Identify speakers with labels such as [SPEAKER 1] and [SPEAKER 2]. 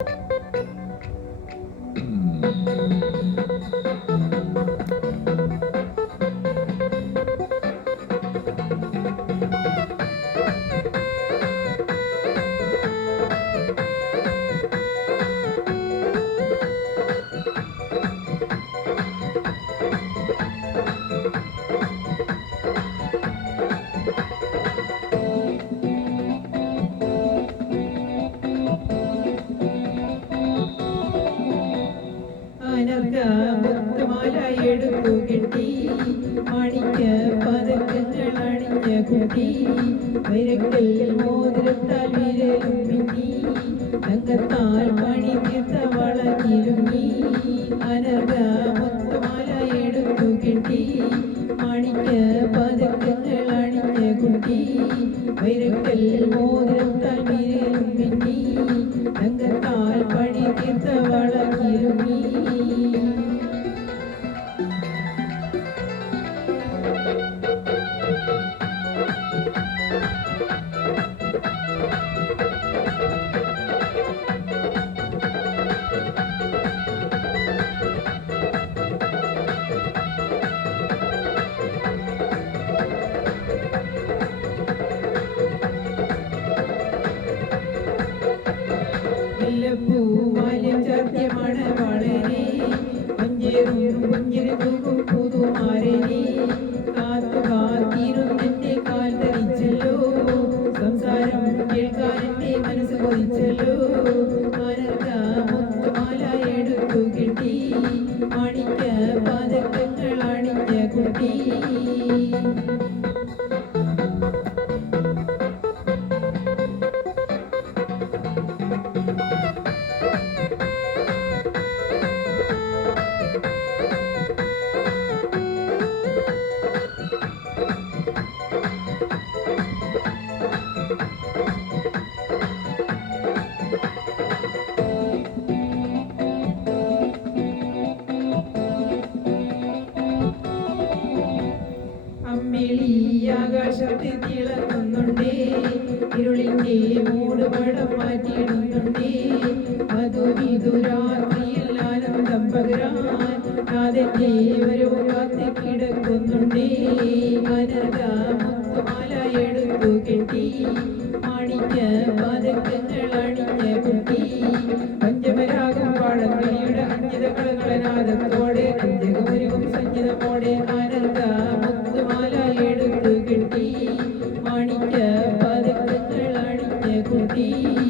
[SPEAKER 1] മുത്തുമാല കിട്ടി മാണിക്ക പതക്കങ്ങൾ അണിഞ്ഞ കുട്ടി. വൈരക്കൽ മോതിരത്താൽ വിരലും മിന്നി തങ്കത്താൽ പണി തീർത്ത വളഞ്ഞിരുങ്ങി അനർഘ മൊത്തമാല എടുത്തു കിട്ടി. മാണിക്ക പതക്കങ്ങൾ മുല്ലപ്പൂവാലും സത്യമാണ് വളരെ. പുഞ്ചിരും പുഞ്ചിരും തൂക്കും പുതുമാരനെ കാത്തു കാത്തിരുന്നെന്റെ കാൽ തരിച്ചല്ലോ. സംസാരം കേൾക്കാൻ മനസ്സ് കൊതിച്ചല്ലോ. കമ്മിളി ആകാശത്തിൽ തിളങ്ങുന്നുണ്ടേ ഇരുളിന്റെ മൂടുപടം മാറ്റിയിടുന്നുണ്ടേ. മധുവിതു രാത്രിയിൽ ആനന്ദം പകരാൻ നാഥന്റെ വരോ കാത്തി കിടക്കുന്നുണ്ടേ. അനത മുത്തുമാല എടുത്തു കെട്ടി. മാണിക്ക പതക്കങ്ങൾ അണിഞ്ഞ കുട്ടി. will